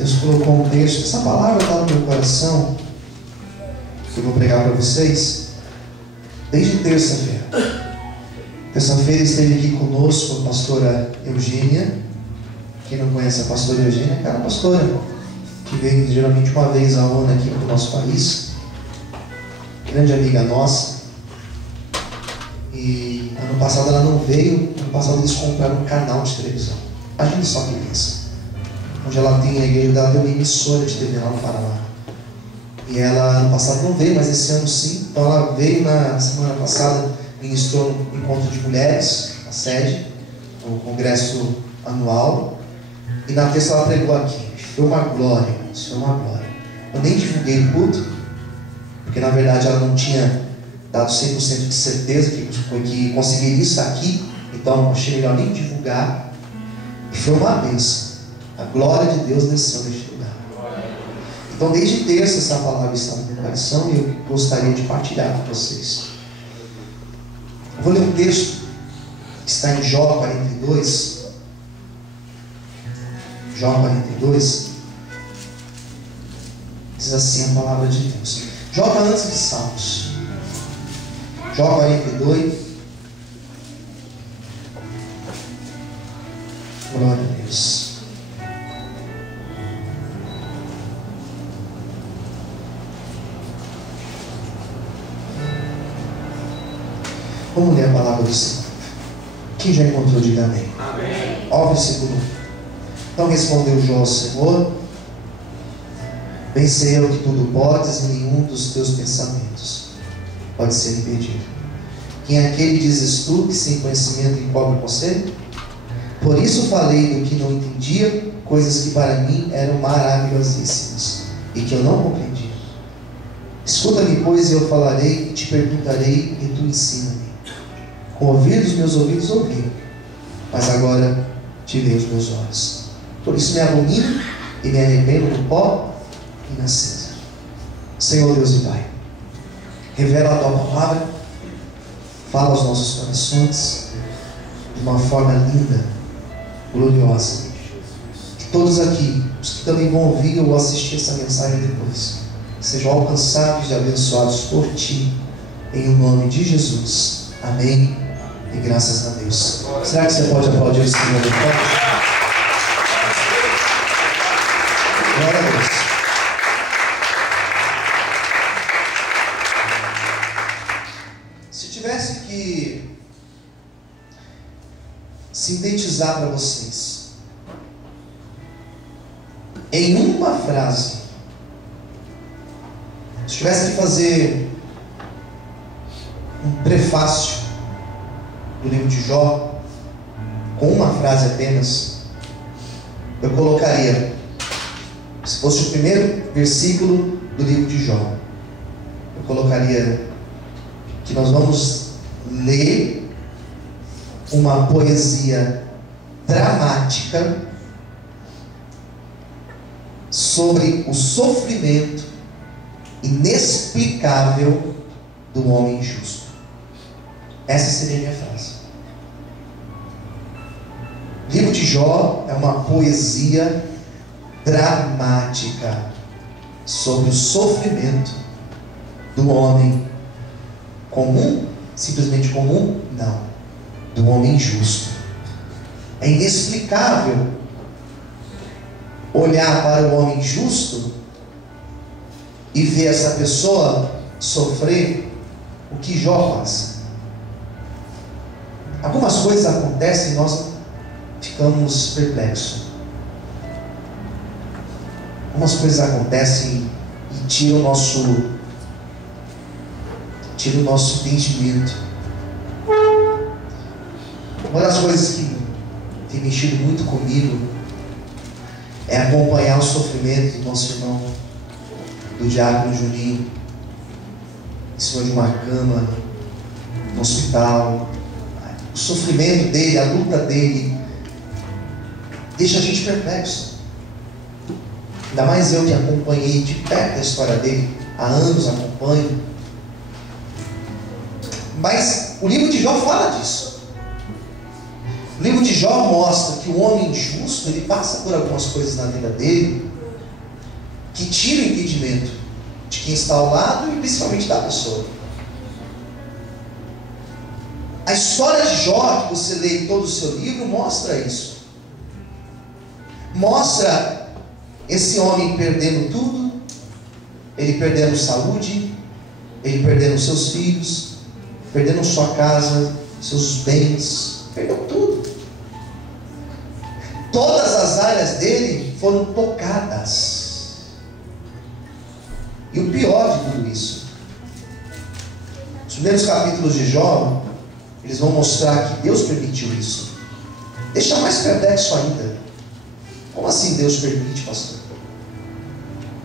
Deus colocou um texto. Essa palavra está no meu coração, que eu vou pregar para vocês, desde terça-feira. Terça-feira esteve aqui conosco a pastora Eugênia. Quem não conhece a pastora Eugênia, é aquela pastora que veio geralmente uma vez ao ano aqui para o nosso país. Grande amiga nossa. E ano passado ela não veio. Ano passado eles compraram um canal de televisão. Imagina só que pensa. Onde ela tem a igreja dela, tem uma emissora de TV lá no Paraná. E ela ano passado não veio, mas esse ano sim. Então ela veio na semana passada, ministrou um encontro de mulheres, na sede, no congresso anual. E na terça ela pregou aqui. Foi uma glória, irmãos, foi uma glória. Eu nem divulguei o culto, porque na verdade ela não tinha dado 100% de certeza que conseguiria estar aqui. Então eu achei melhor nem divulgar. E foi uma bênção. A glória de Deus desceu neste lugar. Então desde terça essa palavra está no meu coração e eu gostaria de partilhar com vocês. Eu vou ler um texto que está em Jó 42. Jó 42. Diz assim a palavra de Deus. Jó está antes de Salmos. Jó 42. Glória a Deus. Vamos ler a palavra do Senhor. Quem já encontrou, diga amém. Amém. Ó, versículo 1. Então respondeu Jó ao Senhor: bem sei eu que tudo podes, e nenhum dos teus pensamentos pode ser impedido. Quem é aquele, dizes tu, que sem conhecimento encobre o conselho? Por isso falei do que não entendia, coisas que para mim eram maravilhosíssimas, e que eu não compreendia. Escuta-me, pois, e eu falarei, e te perguntarei, e tu ensina-me. Com ouvir dos meus ouvidos ouvi, mas agora tirei os meus olhos. Por isso me abomino e me arrependo no pó e na cinza. Senhor Deus e Pai, revela a Tua palavra, fala aos nossos corações de uma forma linda, gloriosa. Que todos aqui, os que também vão ouvir ou assistir essa mensagem depois, sejam alcançados e abençoados por Ti, em o nome de Jesus. Amém. E graças a Deus. Será que você pode aplaudir o Senhor? Glória a Deus. Se tivesse que sintetizar para vocês em uma frase, se tivesse que fazer um prefácio do livro de Jó, com uma frase apenas, eu colocaria, se fosse o primeiro versículo do livro de Jó, eu colocaria que nós vamos ler uma poesia dramática sobre o sofrimento inexplicável do homem injusto. Essa seria a minha frase. O livro de Jó é uma poesia dramática sobre o sofrimento do homem comum, simplesmente comum? Não. Do homem injusto. É inexplicável olhar para o homem justo e ver essa pessoa sofrer o que Jó passa. Algumas coisas acontecem e nós ficamos perplexos. Algumas coisas acontecem e tiram o nosso entendimento. Uma das coisas que tem mexido muito comigo é acompanhar o sofrimento do nosso irmão, do diácono Juninho, em cima de uma cama, no hospital. O sofrimento dele, a luta dele, deixa a gente perplexo. Ainda mais eu que acompanhei de perto a história dele, há anos acompanho. Mas o livro de Jó fala disso. O livro de Jó mostra que o homem injusto, ele passa por algumas coisas na vida dele, que tira o entendimento de quem está ao lado e principalmente da pessoa. A história de Jó, que você lê em todo o seu livro, mostra isso. Mostra esse homem perdendo tudo, ele perdendo saúde, ele perdendo seus filhos, perdendo sua casa, seus bens, perdeu tudo. Todas as áreas dele foram tocadas. E o pior de tudo isso, os primeiros capítulos de Jó, eles vão mostrar que Deus permitiu isso. Deixa mais perplexo ainda. Como assim Deus permite, pastor?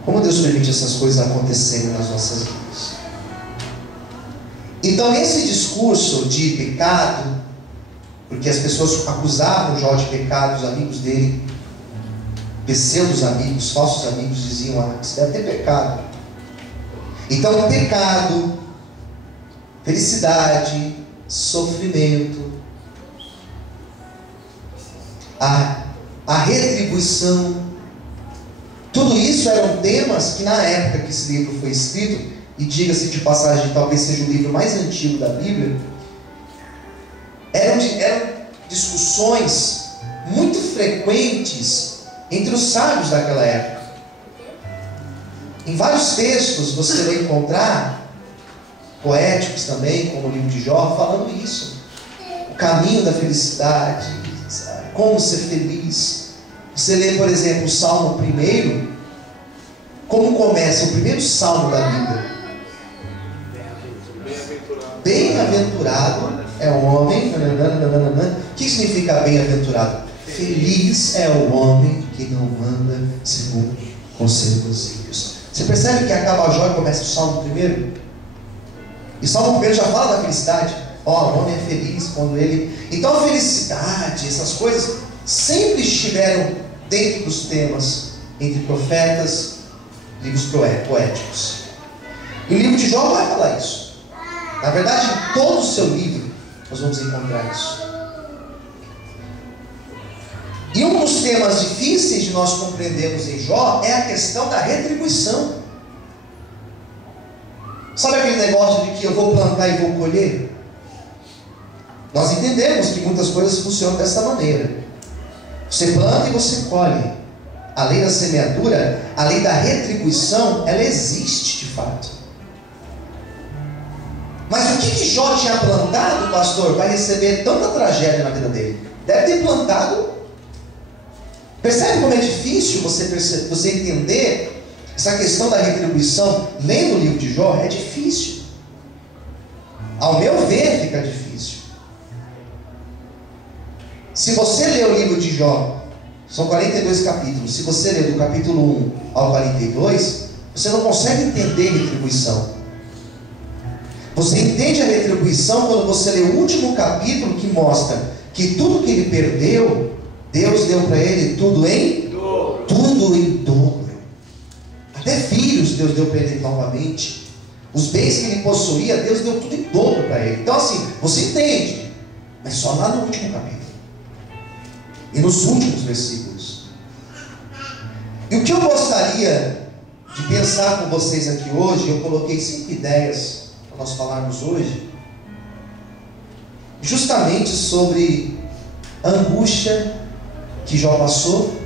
Como Deus permite essas coisas acontecerem nas nossas vidas? Então esse discurso de pecado, porque as pessoas acusavam Jó de pecado, os amigos dele, pseudos amigos, falsos amigos, diziam: você deve ter pecado. Então pecado, felicidade, sofrimento, a retribuição, tudo isso eram temas que na época que esse livro foi escrito, e diga-se de passagem, talvez seja o livro mais antigo da Bíblia, eram discussões muito frequentes entre os sábios daquela época. Em vários textos você vai encontrar, poéticos também, como o livro de Jó, falando isso. O caminho da felicidade, sabe? Como ser feliz. Você lê, por exemplo, o Salmo 1, como começa o primeiro salmo da Bíblia. Bem-aventurado é o homem. O que significa bem-aventurado? Feliz é o homem que não anda segundo conselhos ímpios. Você percebe que acaba Jó e começa o Salmo 1? E o Salmo 1 já fala da felicidade. O homem é feliz quando ele... Então a felicidade, essas coisas sempre estiveram dentro dos temas entre profetas, livros poéticos. E o livro de Jó vai falar isso. Na verdade, em todo o seu livro nós vamos encontrar isso. E um dos temas difíceis de nós compreendermos em Jó é a questão da retribuição. Sabe aquele negócio de que eu vou plantar e vou colher? Nós entendemos que muitas coisas funcionam dessa maneira. Você planta e você colhe. A lei da semeadura, a lei da retribuição, ela existe de fato. Mas o que Jó tinha plantado, pastor, vai receber tanta tragédia na vida dele? Deve ter plantado. Percebe como é difícil você entender essa questão da retribuição? Lendo o livro de Jó é difícil. Ao meu ver, fica difícil. Se você ler o livro de Jó, são 42 capítulos. Se você ler do capítulo 1 ao 42, você não consegue entender retribuição. Você entende a retribuição quando você lê o último capítulo, que mostra que tudo que ele perdeu, Deus deu para ele tudo em dobro. Tudo em dobro. Até filhos Deus deu para ele novamente. Os bens que ele possuía, Deus deu tudo em dobro para ele. Então assim, você entende, mas só lá no último capítulo e nos últimos versículos. E o que eu gostaria de pensar com vocês aqui hoje, eu coloquei 5 ideias para nós falarmos hoje, justamente sobre a angústia que Jó passou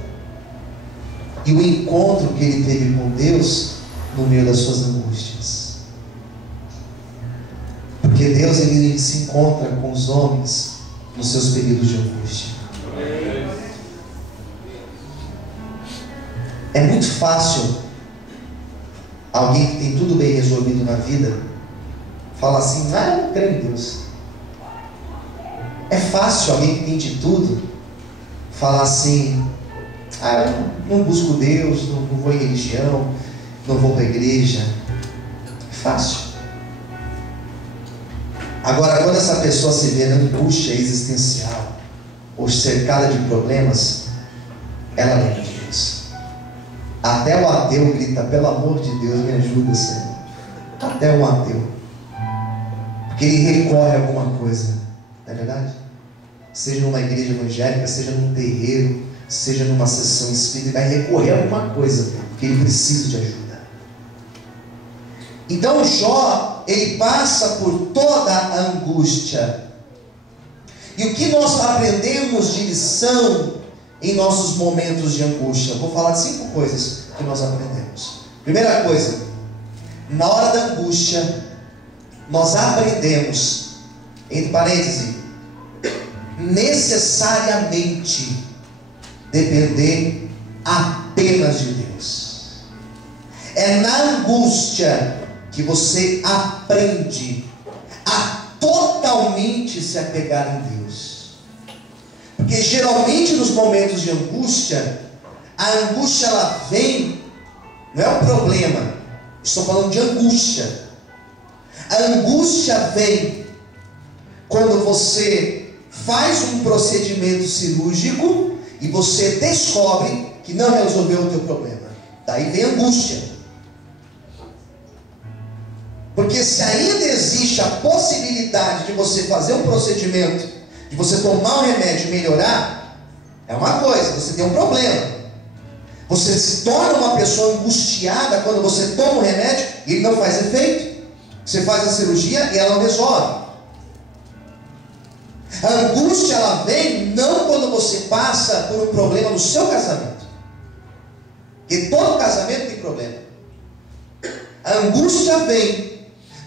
e o encontro que ele teve com Deus no meio das suas angústias. Porque Deus, ele se encontra com os homens nos seus períodos de angústia. É muito fácil alguém que tem tudo bem resolvido na vida falar assim: eu não creio em Deus. É fácil alguém que tem de tudo falar assim: eu não busco Deus, não vou em religião, não vou para a igreja. É fácil. Agora, quando essa pessoa se vê na angústia existencial ou cercada de problemas, ela lembra de Deus. Até o ateu grita: pelo amor de Deus, me ajuda, Senhor. Até o ateu, porque ele recorre a alguma coisa, não é verdade? Seja numa igreja evangélica, seja num terreiro, seja numa sessão espírita, e vai recorrer a alguma coisa, porque ele precisa de ajuda. Então Jó, ele passa por toda a angústia. E o que nós aprendemos de lição em nossos momentos de angústia? Vou falar de 5 coisas que nós aprendemos. Primeira coisa, na hora da angústia, nós aprendemos, entre parênteses, necessariamente depender apenas de Deus. É na angústia que você aprende a totalmente se apegar em Deus. Porque geralmente nos momentos de angústia, a angústia ela vem, não é um problema, estou falando de angústia. A angústia vem quando você faz um procedimento cirúrgico e você descobre que não resolveu o teu problema. Daí vem a angústia. Porque se ainda existe a possibilidade de você fazer um procedimento, de você tomar um remédio e melhorar, é uma coisa, você tem um problema. Você se torna uma pessoa angustiada quando você toma um remédio e ele não faz efeito. Você faz a cirurgia e ela não resolve. A angústia ela vem não quando você passa por um problema no seu casamento. Porque todo casamento tem problema. A angústia vem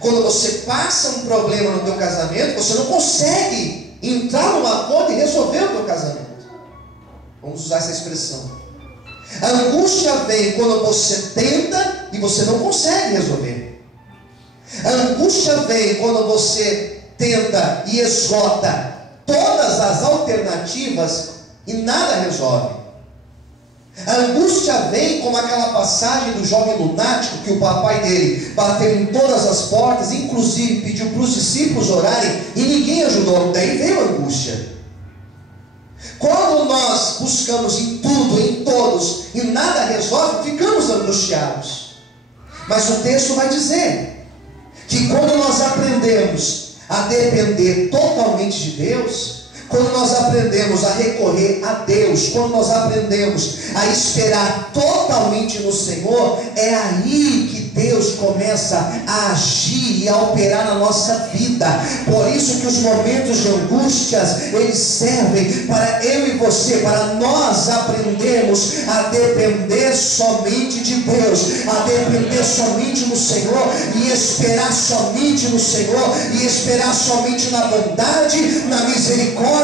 quando você passa um problema no teu casamento, você não consegue entrar numa conta e resolver o teu casamento. Vamos usar essa expressão. A angústia vem quando você tenta e você não consegue resolver. A angústia vem quando você tenta e esgota todas as alternativas e nada resolve. A angústia vem como aquela passagem do jovem lunático que o papai dele bateu em todas as portas, inclusive pediu para os discípulos orarem e ninguém ajudou. Daí veio a angústia. Quando nós buscamos em tudo, em todos e nada resolve, ficamos angustiados. Mas o texto vai dizer que quando nós aprendemos a depender totalmente de Deus, quando nós aprendemos a recorrer a Deus, quando nós aprendemos a esperar totalmente no Senhor, é aí que Deus começa a agir e a operar na nossa vida. Por isso que os momentos de angústias, eles servem para eu e você, para nós aprendermos a depender somente de Deus, a depender somente no Senhor e esperar somente no Senhor, e esperar somente na bondade, na misericórdia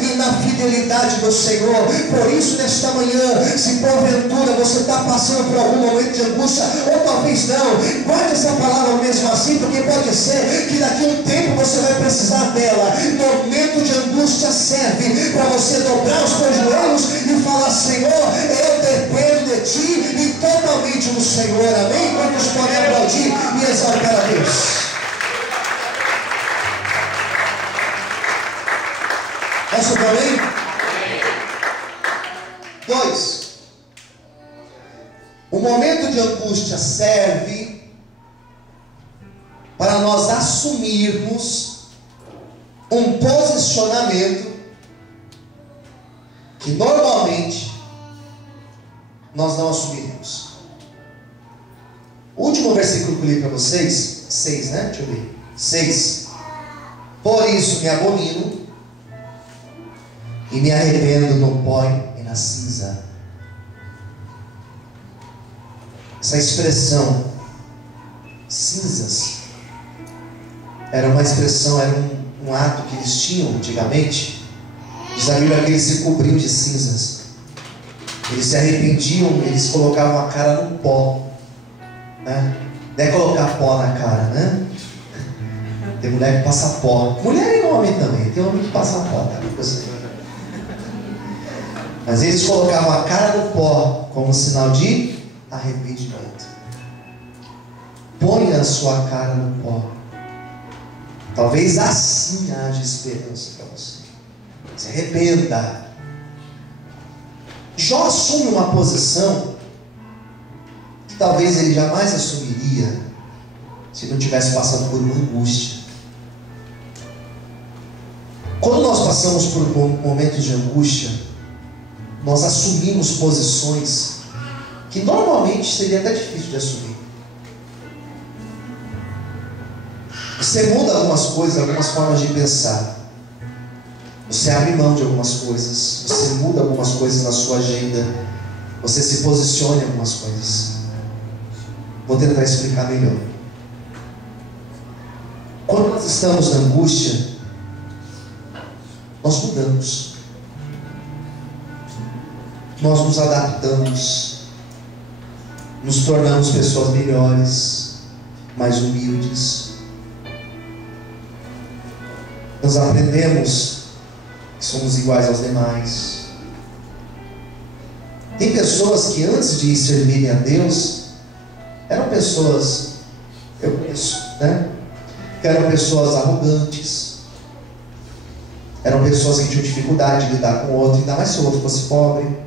e na fidelidade do Senhor. Por isso nesta manhã, se porventura você está passando por algum momento de angústia, ou talvez não, guarde essa palavra mesmo assim, porque pode ser que daqui a um tempo você vai precisar dela. Momento de angústia serve para você dobrar os teus joelhos e falar: Senhor, eu dependo de Ti e totalmente no Senhor. Amém? Quantos podem aplaudir e exaltar a Deus? Posso também? 2. O momento de angústia serve para nós assumirmos um posicionamento que normalmente nós não assumiremos. O último versículo que eu li para vocês, 6, né? Deixa eu ver. 6. Por isso me abomino e me arrependo no pó e na cinza. Essa expressão, cinzas, era uma expressão, era um ato que eles tinham antigamente. Diz a Bíblia que eles se cobriam de cinzas. Eles se arrependiam, eles colocavam a cara no pó, né? Não é colocar pó na cara, né? Tem mulher que passa pó. Mulher e homem também. Tem homem que passa pó, tá? Mas eles colocavam a cara no pó como sinal de arrependimento. Ponha a sua cara no pó. Talvez assim haja esperança para você. Se arrependa. Jó assume uma posição que talvez ele jamais assumiria se não tivesse passado por uma angústia. Quando nós passamos por momentos de angústia, nós assumimos posições que normalmente seria até difícil de assumir. Você muda algumas coisas, algumas formas de pensar. Você abre mão de algumas coisas. Você muda algumas coisas na sua agenda. Você se posiciona em algumas coisas. Vou tentar explicar melhor. Quando nós estamos na angústia, nós mudamos. Nós nos adaptamos. Nos tornamos pessoas melhores, mais humildes. Nós aprendemos que somos iguais aos demais. Tem pessoas que antes de servirem a Deus, eram pessoas, eu conheço, né? Que eram pessoas arrogantes, eram pessoas que tinham dificuldade de lidar com o outro, ainda mais se o outro fosse pobre.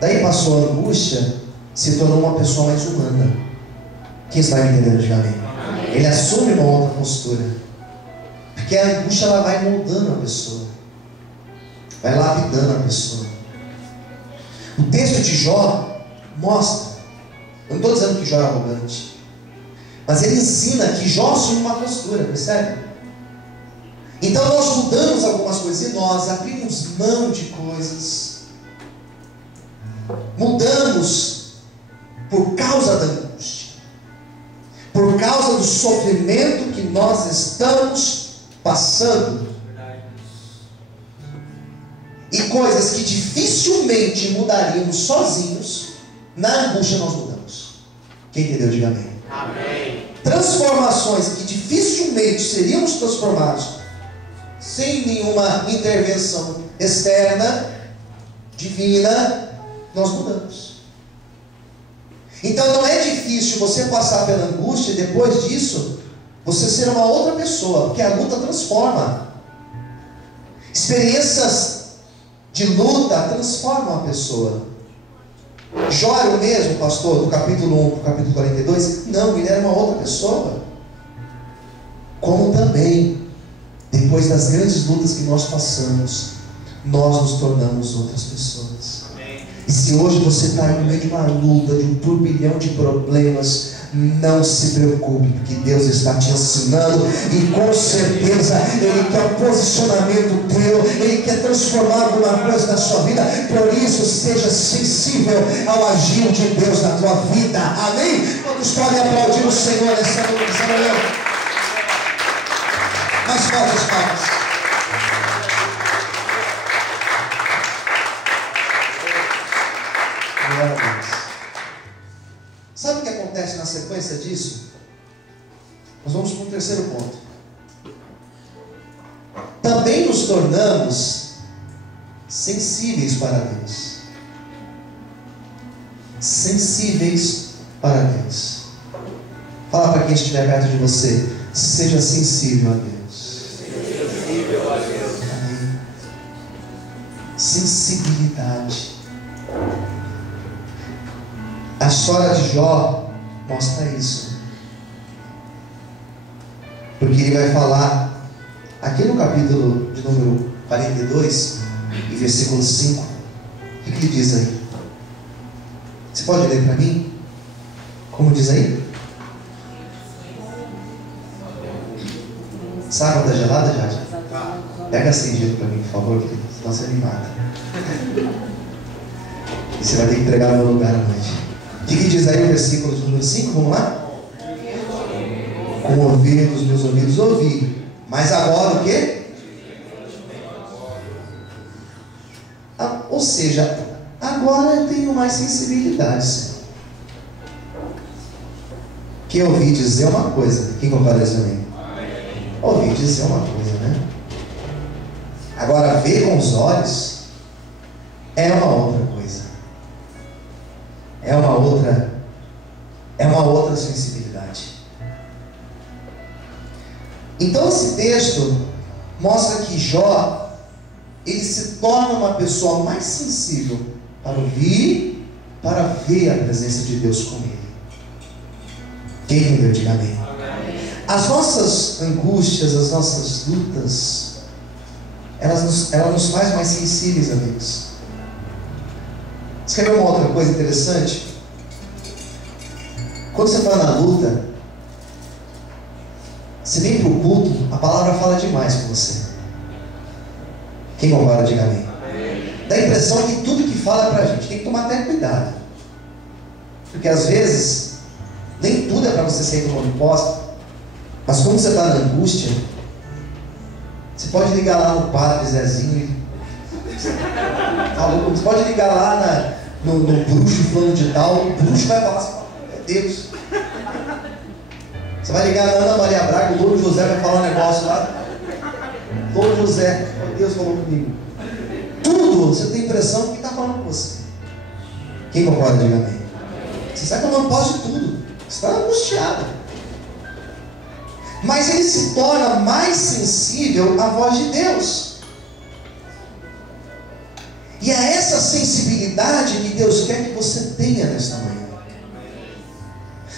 Daí passou a angústia, se tornou uma pessoa mais humana. Quem está me entendendo, diga amém. Ele assume uma outra postura. Porque a angústia ela vai moldando a pessoa, vai lapidando a pessoa. O texto de Jó mostra, eu não estou dizendo que Jó é arrogante, mas ele ensina que Jó assume uma postura, percebe? Então nós mudamos algumas coisas e nós abrimos mão de coisas, mudamos por causa da angústia, por causa do sofrimento que nós estamos passando. E coisas que dificilmente mudaríamos sozinhos, na angústia nós mudamos. Quem entendeu, diga amém. Amém. Transformações que dificilmente seríamos transformados sem nenhuma intervenção externa, divina, nós mudamos. Então não é difícil você passar pela angústia e depois disso você ser uma outra pessoa, porque a luta transforma. Experiências de luta transformam a pessoa. Jó era o mesmo, pastor, do capítulo 1 para o capítulo 42? Não, ele era uma outra pessoa. Como também, depois das grandes lutas que nós passamos, nós nos tornamos outras pessoas. Amém. E se hoje você está no meio de uma luta, de um turbilhão de problemas, não se preocupe, porque Deus está te ensinando e com certeza Ele quer um posicionamento teu, Ele quer transformar alguma coisa na sua vida. Por isso seja sensível ao agir de Deus na tua vida. Amém? Todos podem aplaudir o Senhor nessa manhã. Mais forte as palmas. Glória a Deus. Sabe o que acontece na sequência disso? Nós vamos para um terceiro ponto. Também nos tornamos sensíveis para Deus. Sensíveis para Deus. Fala para quem estiver perto de você. Seja sensível a Deus. Sensível a Deus. Amém. Sensibilidade. A história de Jó mostra isso. Porque ele vai falar aqui no capítulo de número 42 e versículo 5. O que ele diz aí? Você pode ler para mim? Como diz aí? Sabe quando tá gelada, Jade? Pega assim gelo para mim, por favor, senão você me mata. E você vai ter que entregar no meu lugar à noite. O que diz aí o versículo de número 5? Vamos lá? Com o ouvir dos meus ouvidos ouvi. Mas agora o quê? Ou seja, agora eu tenho mais sensibilidade, Senhor. Que ouvi dizer uma coisa. Quem concorda isso também? Ouvi dizer uma coisa, né? Agora ver com os olhos é uma outra coisa. É uma outra sensibilidade. Então esse texto mostra que Jó, ele se torna uma pessoa mais sensível para ouvir, para ver a presença de Deus com ele. Quem entendeu, diga amém. As nossas angústias, as nossas lutas, ela nos faz mais sensíveis a Deus. Você quer ver uma outra coisa interessante? Quando você está na luta, você vem para o culto, a palavra fala demais com você. Quem concorda, diga amém. Dá a impressão que tudo que fala é para a gente. Tem que tomar até cuidado. Porque às vezes, nem tudo é para você sair tomando posse. Mas quando você está na angústia, você pode ligar lá no padre Zezinho. Você pode ligar lá no bruxo fulano de tal. O bruxo vai falar assim: é Deus. Você vai ligar na Ana Maria Braga, o Louro José vai falar um negócio lá. Louro José, Deus falou comigo. Tudo, você tem a impressão que está falando com você. Quem concorda, diga amém. Você sai tomando posse de tudo. Você está angustiado. Mas ele se torna mais sensível à voz de Deus. E é essa sensibilidade que Deus quer que você tenha nesta manhã.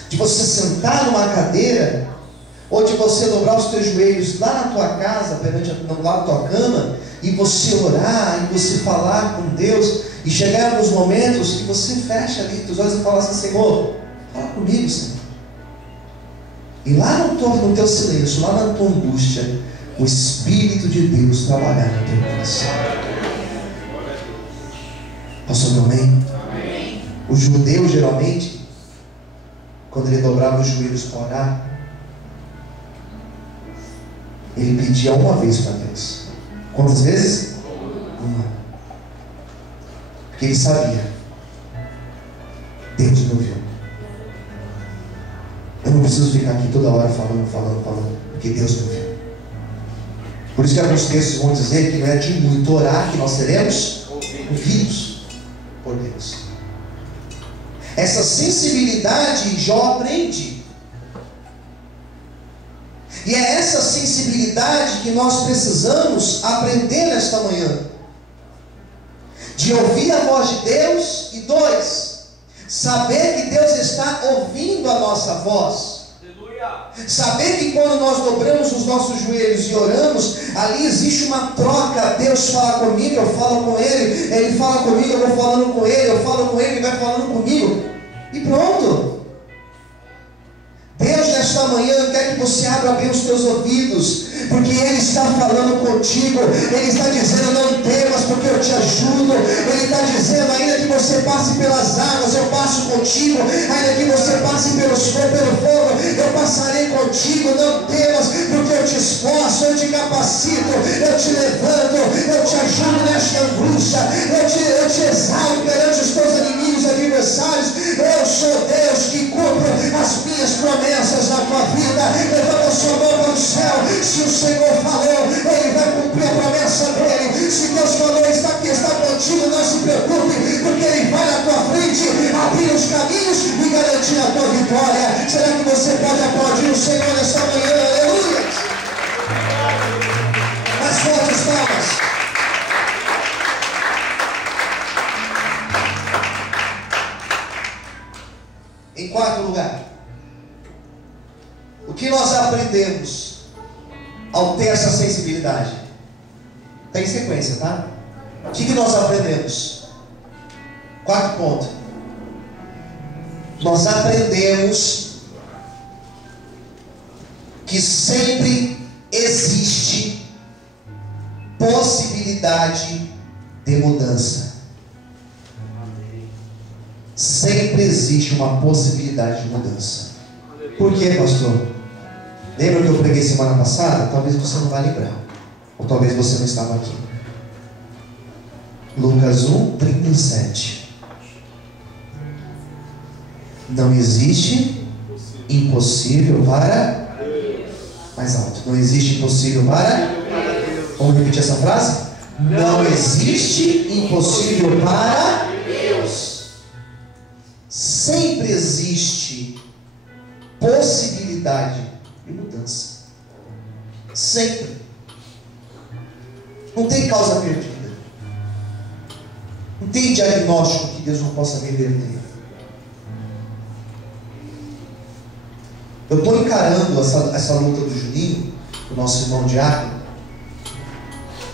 De você sentar numa cadeira, ou de você dobrar os teus joelhos lá na tua casa, do lado da tua cama, e você orar, e você falar com Deus, e chegar nos momentos que você fecha ali teus olhos e fala assim: Senhor, fala comigo, Senhor. E lá no teu silêncio, lá na tua angústia, o Espírito de Deus trabalhar no teu coração. Posso ouvir um amém? Amém. O judeu geralmente, quando ele dobrava os joelhos para orar, ele pedia uma vez para Deus. Quantas vezes? Uma. Porque ele sabia: Deus me ouviu. Eu não preciso ficar aqui toda hora falando, porque Deus me ouviu. Por isso que alguns textos vão dizer que não é de muito orar que nós seremos ouvidos por Deus. Essa sensibilidade Jó aprende. E é essa sensibilidade que nós precisamos aprender nesta manhã. De ouvir a voz de Deus. E 2, saber que Deus está ouvindo a nossa voz. Saber que quando nós dobramos os nossos joelhos e oramos, ali existe uma troca. Deus fala comigo, eu falo com Ele. Ele fala comigo, eu vou falando com Ele. Eu falo com Ele, Ele vai falando comigo. E pronto. Deus nesta manhã quer que você abra bem os teus ouvidos, porque Ele está falando contigo. Ele está dizendo: não temas, porque eu te ajudo. Ele está dizendo: ainda que você passe pelas águas, eu passo contigo. Ainda que você passe pelo fogo, eu passarei contigo. Não temas, porque eu te esforço, eu te capacito, eu te levanto, eu te ajudo nesta angústia, eu te exalto perante os teus inimigos e adversários. Eu sou Deus que cumpro as minhas promessas na tua vida. Levanta a sua mão para o céu. Se o Senhor falou, Ele vai cumprir a promessa dEle. Se Deus falou, está aqui, está contigo, não se preocupe, porque Ele vai na tua frente, abrir os caminhos e garantir a tua vitória. Será que você pode aplaudir o Senhor nesta manhã? Aleluia! Mais fortes palmas. Em quarto lugar, o que nós aprendemos ao ter essa sensibilidade? Tem sequência, tá? O que nós aprendemos? Quarto ponto. Nós aprendemos que sempre existe possibilidade de mudança. Sempre existe uma possibilidade de mudança. Por quê, pastor? Lembra que eu preguei semana passada? Talvez você não vai lembrar. Ou talvez você não estava aqui. Lucas 1:37. Não existe impossível para... Mais alto. Não existe impossível para... Vamos repetir essa frase? Não existe impossível para Deus. Sempre existe possibilidade de mudança. Sempre. Não tem causa perdida. Não tem diagnóstico que Deus não possa reverter. Eu estou encarando essa luta do Juninho, do nosso irmão Diácono,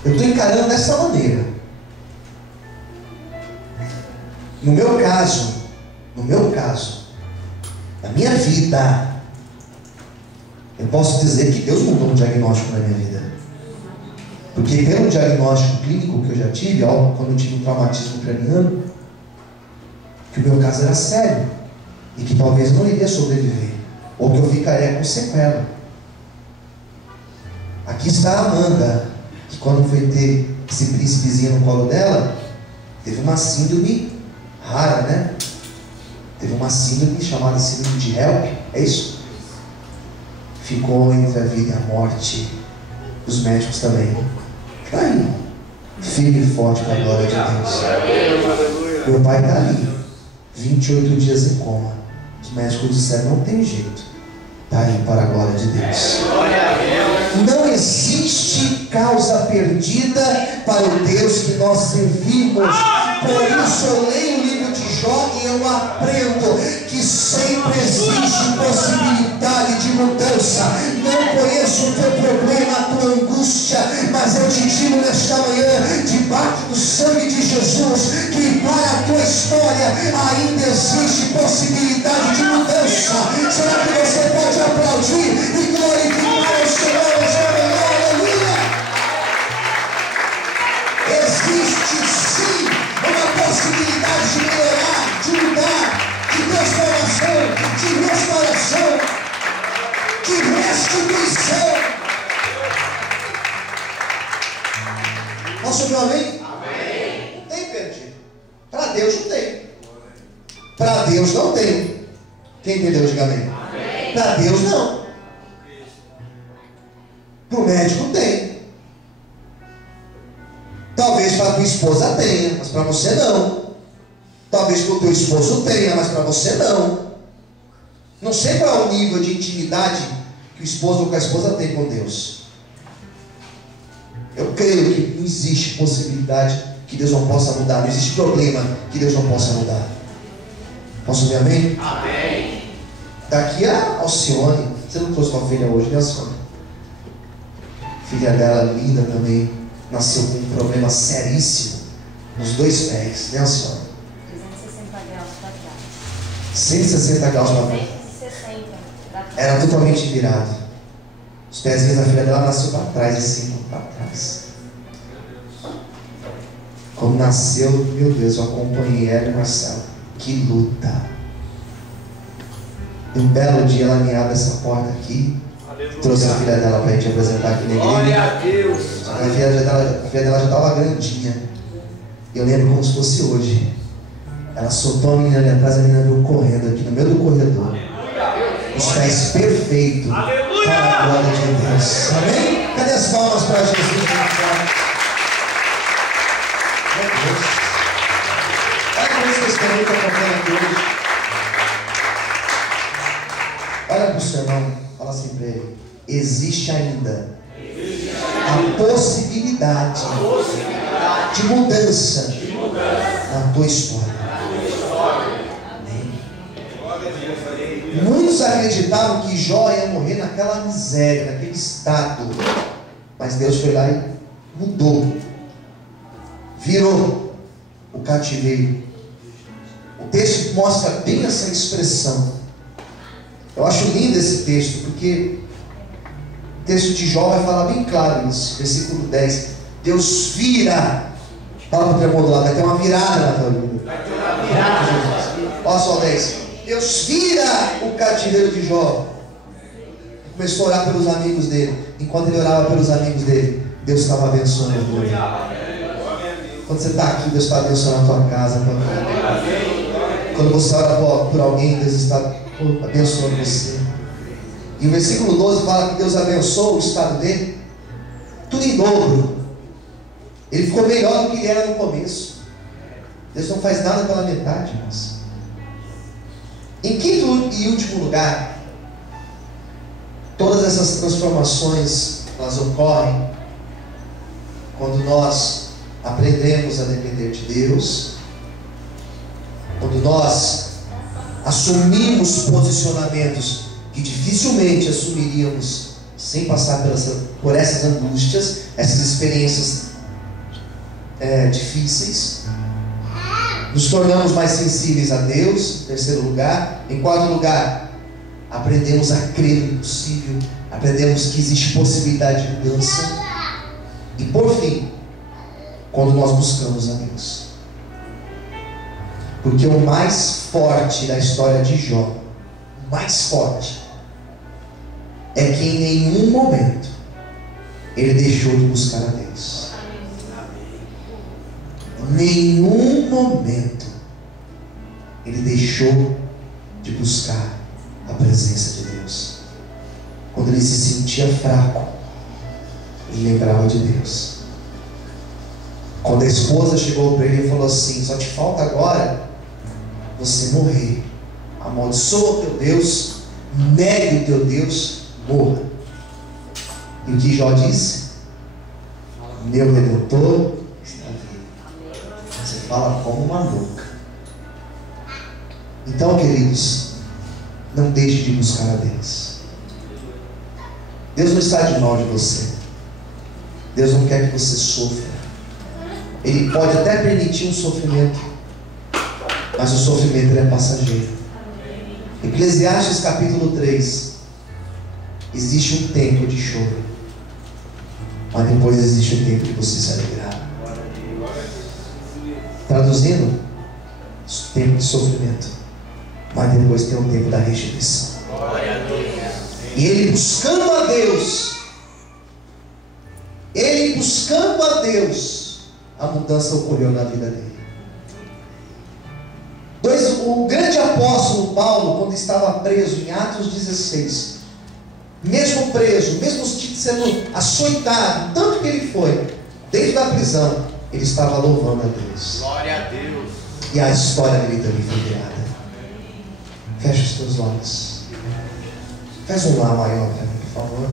Eu estou encarando dessa maneira. No meu caso, na minha vida, eu posso dizer que Deus mudou um diagnóstico na minha vida. Porque pelo diagnóstico clínico que eu já tive, quando eu tive um traumatismo craniano, que o meu caso era sério e que talvez eu não iria sobreviver, ou que eu ficaria com sequela. Aqui está a Amanda, que quando foi ter esse príncipezinho no colo dela, teve uma síndrome rara, né? Teve uma síndrome chamada síndrome de HELP, é isso? Ficou entre a vida e a morte. Os médicos também. Está aí, firme e forte para a glória de Deus. Meu pai está ali, 28 dias em coma. Os médicos disseram, não tem jeito. Está aí para a glória de Deus. Não existe causa perdida para o Deus que nós servimos. Por isso eu leio o livro de Jó e eu aprendo que sempre existe possibilidade de mudança. Não conheço o teu problema, a tua angústia, mas eu te digo nesta manhã, debaixo do sangue de Jesus, que para a tua história ainda existe possibilidade de mudança. Será que você pode aplaudir e glorificar o Senhor? Aleluia! Existe sim uma possibilidade de melhorar, de mudar, de transformação, de restauração, de restituição. Posso ouvir um amém? Amém. Não tem perdido. Para Deus não tem. Para Deus não tem. Quem entendeu? Diga amém. Para Deus não. Para o médico tem. Talvez para a tua esposa tenha, mas para você não. Talvez para o teu esposo tenha, mas para você não. Não sei qual é o nível de intimidade que o esposo ou que a esposa tem com Deus. Eu creio que não existe possibilidade que Deus não possa mudar. Não existe problema que Deus não possa mudar. Posso ouvir amém? Amém. Daqui a Alcione. Você não trouxe tua filha hoje, né, Alcione? Filha dela linda também. Nasceu com um problema seríssimo nos 2 pés, né, Alcione? 360 graus para trás. 160 graus para trás. 160. Era totalmente virado. Os pezinhos da filha dela nasceu para trás, assim, para trás. Quando nasceu, meu Deus, eu acompanhei ela e o Marcelo. Que luta! E um belo dia ela me abre essa porta aqui. Aleluia. Trouxe a filha dela para a gente apresentar aqui na igreja. Glória a Deus! A filha dela já estava grandinha. Eu lembro como se fosse hoje. Ela soltou a menina ali atrás, a menina veio correndo aqui no meio do corredor. Os pés perfeitos. Aleluia! Para a glória de Deus. Amém? Cadê as palmas para Jesus? Meu Deus. Olha como vocês estão muito acompanhando aqui hoje. Olha para o seu irmão, fala assim para ele: existe ainda a possibilidade de mudança na tua história. Amém. Muitos acreditavam que Jó ia morrer naquela miséria, naquele estado, mas Deus foi lá e mudou, virou o cativeiro. O texto mostra bem essa expressão. Eu acho lindo esse texto, porque o texto de Jó vai falar bem claro isso. Versículo 10. Deus vira. Fala para o teu irmão do lado, vai ter uma virada na tua vida. Vai ter uma virada. Olha só o 10. Deus vira o cativeiro de Jó. Começou a orar pelos amigos dele. Enquanto ele orava pelos amigos dele, Deus estava abençoando a tua vida. Quando você está aqui, Deus está abençoando a tua casa, a tua vida. Quando você ora por alguém, Deus está abençoando você. E o versículo 12 fala que Deus abençoou o estado dele, tudo em dobro. Ele ficou melhor do que ele era no começo. Deus não faz nada pela metade, irmãos. Em quinto e último lugar, todas essas transformações, elas ocorrem quando nós aprendemos a depender de Deus, quando nós assumimos posicionamentos que dificilmente assumiríamos sem passar por essas angústias, essas experiências difíceis. Nos tornamos mais sensíveis a Deus, em terceiro lugar. Em quarto lugar, aprendemos a crer no impossível. Aprendemos que existe possibilidade de mudança. E por fim, quando nós buscamos a Deus. Porque o mais forte da história de Jó, o mais forte, é que em nenhum momento ele deixou de buscar a Deus. Em nenhum momento ele deixou de buscar a presença de Deus. Quando ele se sentia fraco, ele lembrava de Deus. Quando a esposa chegou para ele e falou assim: só te falta agora você morrer. Amaldiçoa o teu Deus, negue o teu Deus, morra. E o que Jó disse? Meu Redentor está vivo. Você fala como uma louca. Então, queridos, não deixe de buscar a Deus. Deus não está de mal de você. Deus não quer que você sofra. Ele pode até permitir um sofrimento, mas o sofrimento é passageiro. Eclesiastes capítulo 3. Existe um tempo de choro, mas depois existe um tempo de você se alegrar. Traduzindo, tempo de sofrimento, mas depois tem um tempo da restituição. E ele buscando a Deus, a mudança ocorreu na vida dele. O grande apóstolo Paulo, quando estava preso em Atos 16, mesmo preso, mesmo sendo açoitado, tanto que ele foi dentro da prisão, ele estava louvando a Deus. Glória a Deus. E a história dele também foi virada. Feche os teus olhos. Faz um lá maior para mim, por favor.